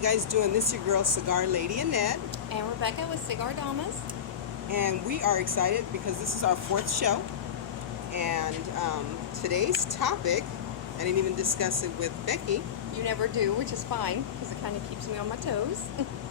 You guys doing this? Your girl Cigar Lady Annette, And Rebecca with Cigar Damas. and we are excited because this is our fourth show. And today's topic, I didn't even discuss it with Becky. You never do, which is fine because it kind of keeps me on my toes.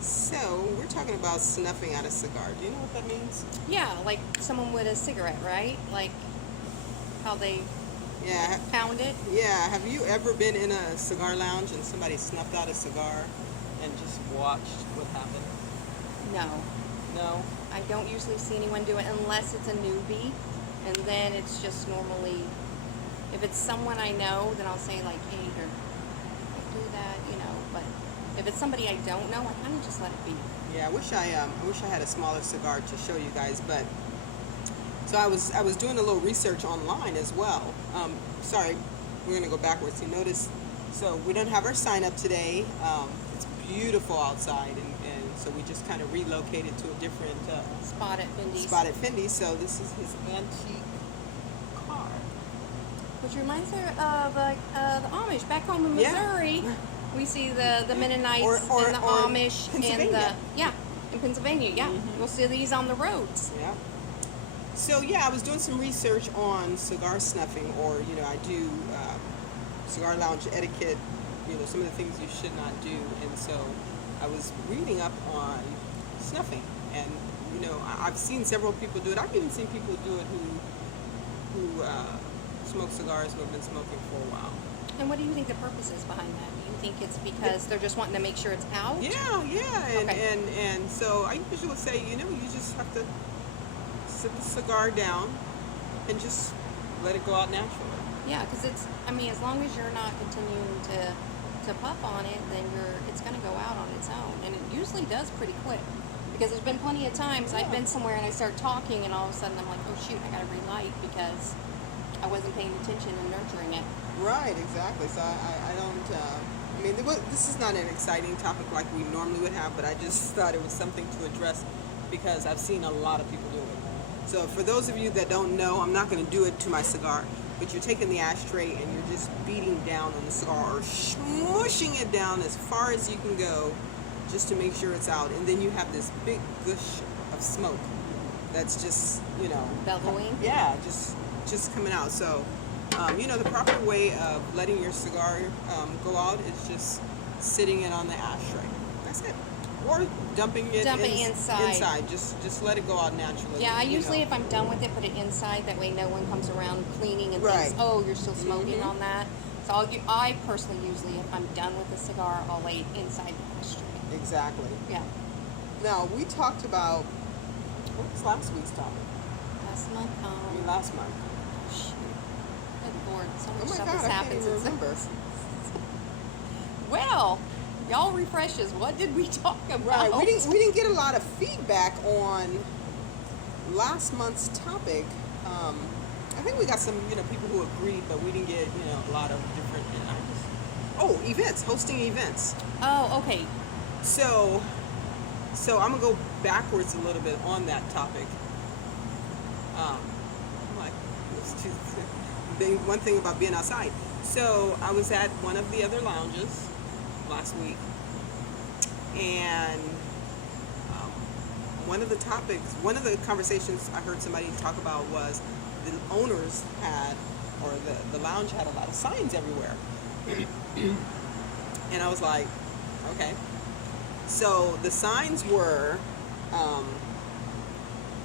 So we're talking about snuffing out a cigar. Do you know what that means? Yeah, like someone with a cigarette, right? Like how they Yeah. pound it. Yeah. Have you ever been in a cigar lounge and somebody snuffed out a cigar and just watched what happened? No, No. I don't usually see anyone do it unless it's a newbie, and then it's just normally, if it's someone I know, then I'll say like, hey, here, don't do that, you know. But if it's somebody I don't know, I kind of just let it be. Yeah, I wish I had a smaller cigar to show you guys, but so I was doing a little research online as well. Sorry, we're gonna go backwards. You notice, so we don't have our sign up today. It's beautiful outside, and so we just kind of relocated to a different Spot at Findy's. spot at Fendi. So this is his antique car. Which reminds me of the Amish back home in Yeah. Missouri. We see the Mennonites Or and the Amish and Pennsylvania. in Pennsylvania. Yeah, we'll see these on the roads. Yeah. So yeah, I was doing some research on cigar snuffing, or I do cigar lounge etiquette. Some of the things you should not do, and so I was reading up on snuffing, and I've seen several people do it. I've even seen people do it who smoke cigars who have been smoking for a while. And what do you think the purpose is behind that? Do you think it's because they're just wanting to make sure it's out? Yeah, and Okay. and so I usually would say, you just have to sit the cigar down and just let it go out naturally. Yeah, because as long as you're not continuing to puff on it, then it's going to go out on its own. And it usually does pretty quick. Because there's been plenty of times I've been somewhere and I start talking and all of a sudden I'm like, oh shoot, I got to relight because I wasn't paying attention and nurturing it. Right, exactly. So I don't. This is not an exciting topic like we normally would have, but I just thought it was something to address because I've seen a lot of people do it. So for those of you that don't know, I'm not going to do it to my cigar, but you're taking the ashtray and you're just beating down on the cigar or smushing it down as far as you can go just to make sure it's out. And then you have this big gush of smoke that's just, Bellowing? Yeah, just coming out. So, the proper way of letting your cigar go out is just sitting it on the ashtray. That's it. Or dumping it inside. Just let it go out naturally. Yeah, I usually, if I'm done with it, put it inside. That way no one comes around cleaning and Right. thinks, oh, you're still smoking on that. So I personally usually, if I'm done with the cigar, I'll lay it inside the ashtray. Exactly. Yeah. Now, we talked about, what was last week's topic? Last month, Last month. shoot. Good Lord, so much Oh my stuff God, has I can't happened even since then. remember. Well, y'all refreshes. What did we talk about? Right, we didn't get a lot of feedback on last month's topic. I think we got some people who agreed, but we didn't get a lot of different. Events, hosting events. Oh, okay. So I'm gonna go backwards a little bit on that topic. I'm like, one thing about being outside. So I was at one of the other lounges last week, and one of the conversations I heard somebody talk about was the owners had, or the lounge had a lot of signs everywhere. And I was like, okay. So the signs were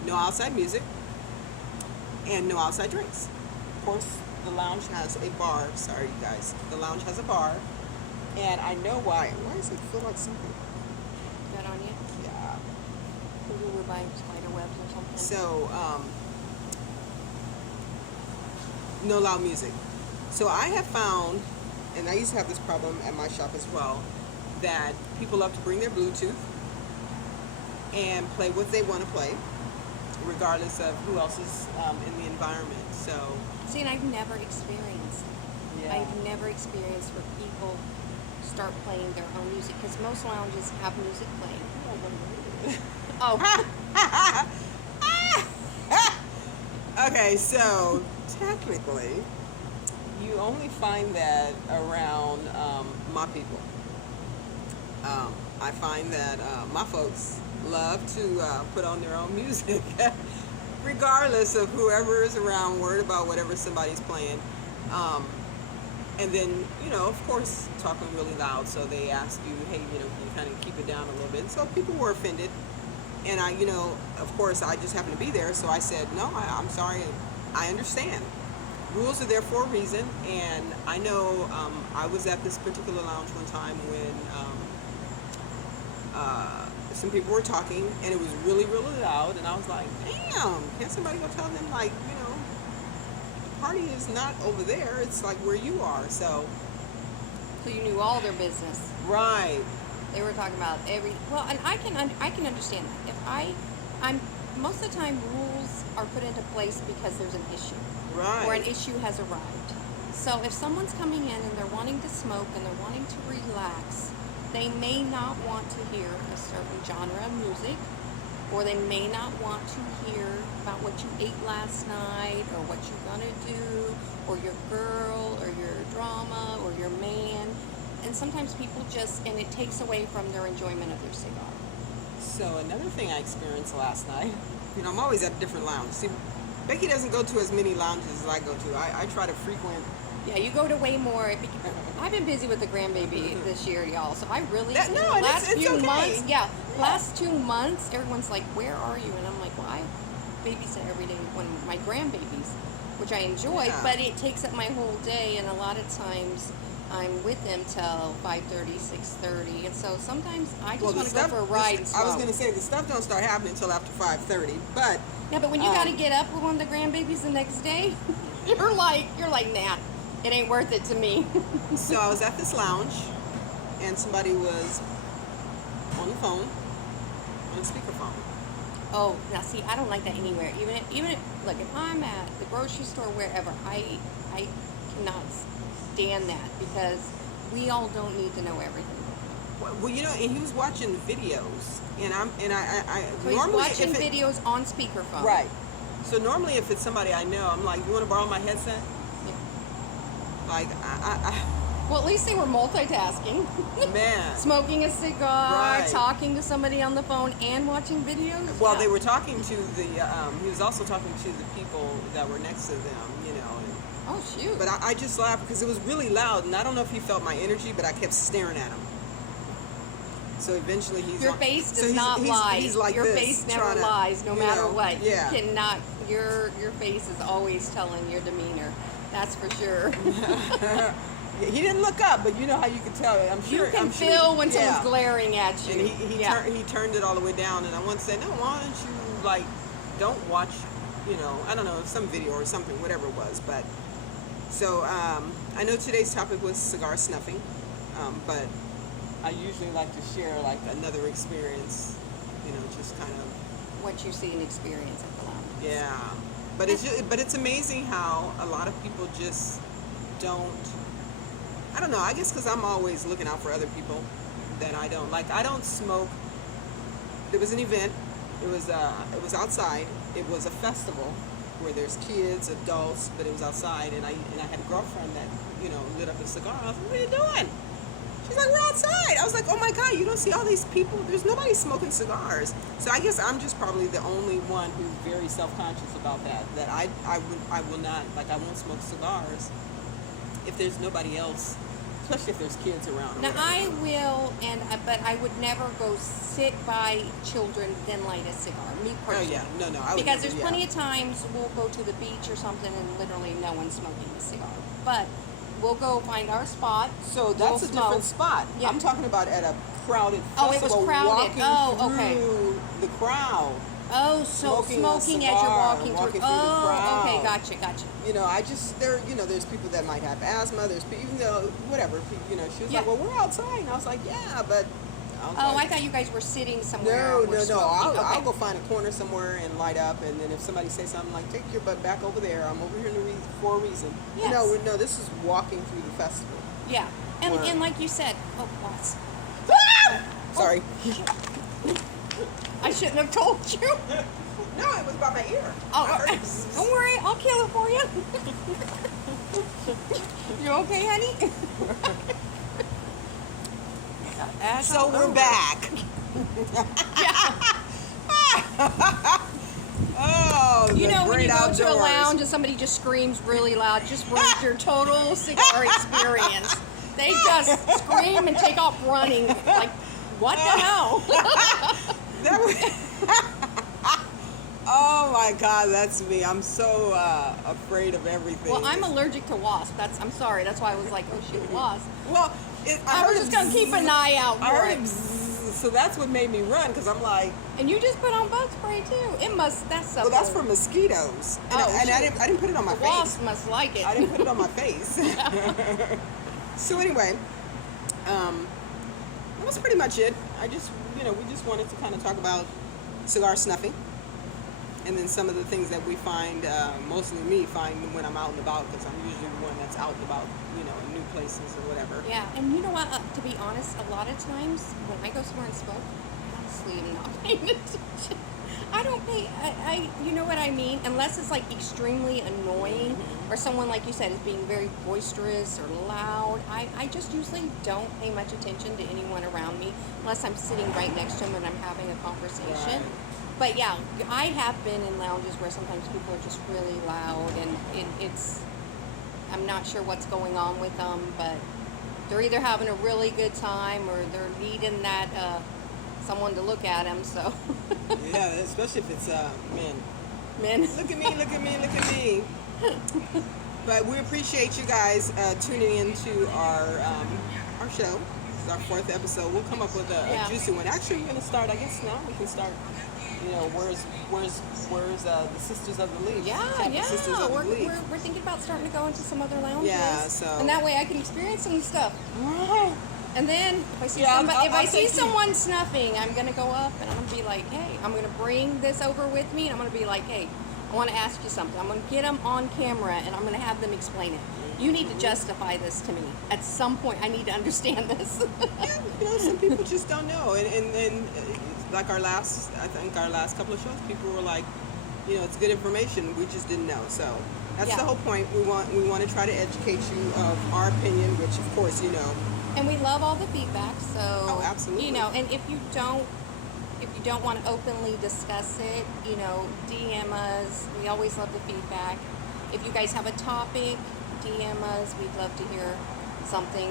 no outside music and no outside drinks. Of course, the lounge has a bar. Sorry, you guys. The lounge has a bar. And I know why. Why does it feel like something? Got on you? Yeah. Maybe we're buying spider webs or something. So, no loud music. So I have found, and I used to have this problem at my shop as well, that people love to bring their Bluetooth and play what they want to play, regardless of who else is in the environment. So, See, and I've never experienced. yeah. I've never experienced where people start playing their own music because most lounges have music playing. Oh, Okay, so technically, you only find that around my people. I find that my folks love to put on their own music, regardless of whoever is around, worried about whatever somebody's playing. And then, of course, talking really loud. So they ask you, hey, can you kind of keep it down a little bit? So people were offended. And of course, I just happened to be there. So I said, no, I'm sorry. I understand. Rules are there for a reason. And I know I was at this particular lounge one time when some people were talking, and it was really, really loud. And I was like, damn, can't somebody go tell them, like, the party is not over there. It's like where you are. So you knew all their business. Right. They were talking about well, and I can understand that. If I'm most of the time rules are put into place because there's an issue. Right. Or an issue has arrived. So if someone's coming in and they're wanting to smoke and they're wanting to relax, they may not want to hear a certain genre of music, or they may not want to hear about what you ate last night, or what you're gonna do, or your girl, or your drama, or your man. And sometimes people and it takes away from their enjoyment of their cigar. So another thing I experienced last night, I'm always at different lounges. See, Becky doesn't go to as many lounges as I go to. I try to frequent. Yeah, you go to way more. I've been busy with the grandbaby this year, y'all. So I really, it's okay. months, last 2 months, everyone's like, where are you? And I'm like, well, I babysit every day when my grandbabies, which I enjoy, but it takes up my whole day. And a lot of times I'm with them till 5:30, 6:30. And so sometimes I just want to go for a ride and smoke. I was going to say, the stuff don't start happening until after 5:30. But yeah, but when you got to get up with one of the grandbabies the next day, you're like, nah. It ain't worth it to me. So I was at this lounge, and somebody was on the phone, on speakerphone. Oh, now see, I don't like that anywhere. Even if, look, if I'm at the grocery store, wherever, I cannot stand that, because we all don't need to know everything. Well, and he was watching videos, and So he's watching videos on speakerphone. Right. So normally, if it's somebody I know, I'm like, you want to borrow my headset? Like, Well, at least they were multitasking. Man. Smoking a cigar, Right. talking to somebody on the phone, and watching videos. Well, they were talking to he was also talking to the people that were next to them, And, oh, shoot. but I just laughed because it was really loud, and I don't know if he felt my energy, but I kept staring at him. So eventually Your face does not lie. He's like your this, face never lies, no matter what. Yeah. You cannot. Your face is always telling your demeanor. That's for sure. He didn't look up, but you know how you can tell. I'm sure. You can feel when someone's glaring at you. And he turned it all the way down, and I want to say, no, why don't you don't watch, I don't know, some video or something, whatever it was. But so I know today's topic was cigar snuffing, but I usually like to share another experience, just kind of what you see and experience at the lounge. Yeah, but it's amazing how a lot of people just don't. I don't know. I guess because I'm always looking out for other people that I don't like. I don't smoke. There was an event. It was outside. It was a festival where there's kids, adults, but it was outside. And I had a girlfriend that lit up a cigar. I was like, "What are you doing?" She's like, "We're outside." I was like, "Oh my God, you don't see all these people? There's nobody smoking cigars." So I guess I'm just probably the only one who's very self-conscious about that. That I will not, I won't smoke cigars if there's nobody else, especially if there's kids around. Now I will, but I would never go sit by children then light a cigar. Me personally. Oh yeah, no, I would because never, there's plenty of times we'll go to the beach or something and literally no one's smoking a cigar. But we'll go find our spot. So that's a different spot. Yeah. I'm talking about at a crowded festival. Oh, it was crowded. Walking okay. through the crowd. Oh, so smoking as you're walking through. The crowd. Okay, gotcha. There's people that might have asthma. There's people, whatever. She was like, "Well, we're outside." And I was like, "Yeah, but." I thought you guys were sitting somewhere. No. I'll go find a corner somewhere and light up, and then if somebody says something like, "Take your butt back over there," I'm over here for a reason. Yes. No, this is walking through the festival. Yeah, and like you said, wasps. Sorry. I shouldn't have told you. No, it was by my ear. Oh, don't worry, I'll kill it for you. You okay, honey? Ash So all we're over. back. Oh, You the know, when great you go outdoors. to a lounge and somebody just screams really loud, just ruins your total cigar experience. They just scream and take off running. Like, what the hell? That was, oh my God, that's me. I'm so afraid of everything. Well, I'm allergic to wasps. I'm sorry. That's why I was like, oh shoot, wasp. Well, I was just gonna keep an eye out I for heard it. it bzzz, so that's what made me run, because I'm like, And you just put on bug spray too. That's something. well, that's for mosquitoes. And, Oh, and I shoot. didn't put it on my The face. wasps must like it. I didn't put it on my face. So anyway, that was pretty much it. We just wanted to kind of talk about cigar snuffing, and then some of the things that we find, mostly me find when I'm out and about, because I'm usually the one that's out and about, in new places or whatever. Yeah, and you know what? To be honest, a lot of times when I go somewhere and smoke, I honestly am not paying attention. I don't pay. You know what I mean? Unless it's like extremely annoying, or someone, like you said, is being very boisterous or loud. I just usually don't pay much attention to anyone around me unless I'm sitting right next to them and I'm having a conversation. Right. But yeah, I have been in lounges where sometimes people are just really loud, and it's. I'm not sure what's going on with them, but they're either having a really good time or they're needing that someone to look at them. So. Yeah, especially if it's men. Men. Look at me, look at me, look at me. But we appreciate you guys tuning in to our show. This is our 4th episode. We'll come up with a juicy one. Actually, we're gonna start. I guess now we can start. Where's the Sisters of the Leaf? Yeah. Sisters of the Leaf. We're thinking about starting to go into some other lounges. Yeah, so. And that way I can experience some stuff. And then if I see Yeah, somebody, if I'll I see take you. someone snuffing, I'm gonna go up and I'm gonna be like, hey, I'm gonna bring this over with me, and I'm gonna be like, hey, I want to ask you something. I'm gonna get them on camera and I'm gonna have them explain it. You need to justify this to me at some point. I need to understand this. Yeah, some people just don't know, and like I think our last couple of shows, people were like, it's good information. We just didn't know. So that's the whole point. We want to try to educate you of our opinion, which of course you know. And we love all the feedback. So absolutely. And if you don't want to openly discuss it, DM us. We always love the feedback. If you guys have a topic, DM us. We'd love to hear something.